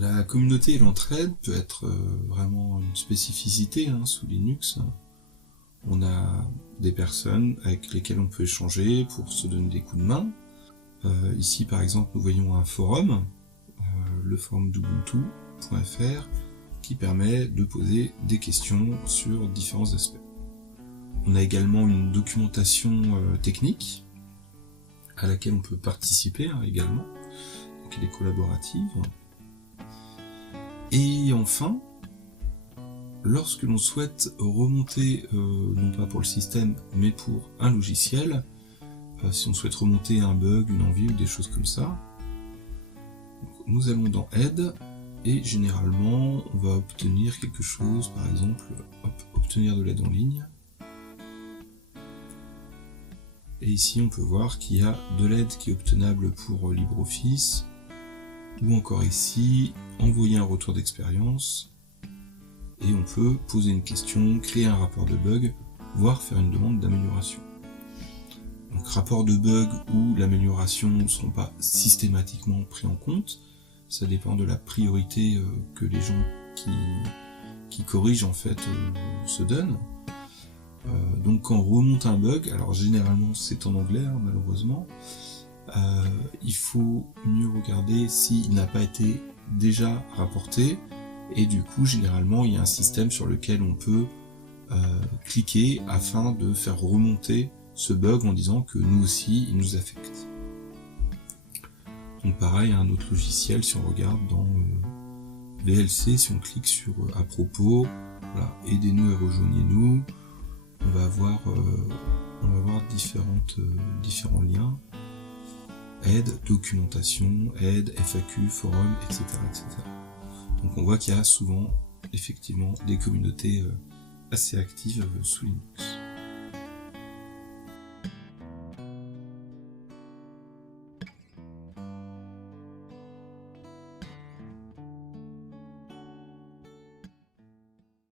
La communauté et l'entraide peut être vraiment une spécificité sous Linux. On a des personnes avec lesquelles on peut échanger pour se donner des coups de main. Ici par exemple nous voyons un forum, le forum d'Ubuntu.fr, qui permet de poser des questions sur différents aspects. On a également une documentation technique à laquelle on peut participer également, donc elle est collaborative. Et enfin, lorsque l'on souhaite remonter, non pas pour le système, mais pour un logiciel, si on souhaite remonter un bug, une envie ou des choses comme ça, nous allons dans Aide, et généralement on va obtenir quelque chose, par exemple, obtenir de l'aide en ligne. Et ici on peut voir qu'il y a de l'aide qui est obtenable pour LibreOffice, ou encore ici, envoyer un retour d'expérience, et on peut poser une question, créer un rapport de bug, voire faire une demande d'amélioration. Donc rapport de bug ou l'amélioration ne seront pas systématiquement pris en compte, ça dépend de la priorité que les gens qui corrigent en fait se donnent. Donc quand on remonte un bug, alors généralement c'est en anglais malheureusement, il faut mieux regarder s'il n'a pas été déjà rapporté, et du coup généralement il y a un système sur lequel on peut cliquer afin de faire remonter ce bug en disant que nous aussi il nous affecte. Donc pareil, un autre logiciel, si on regarde dans VLC, si on clique sur à propos, voilà, aidez-nous et rejoignez-nous, on va avoir différents liens, aide, documentation, aide, FAQ, forum, etc., etc. Donc on voit qu'il y a souvent effectivement des communautés assez actives sous Linux.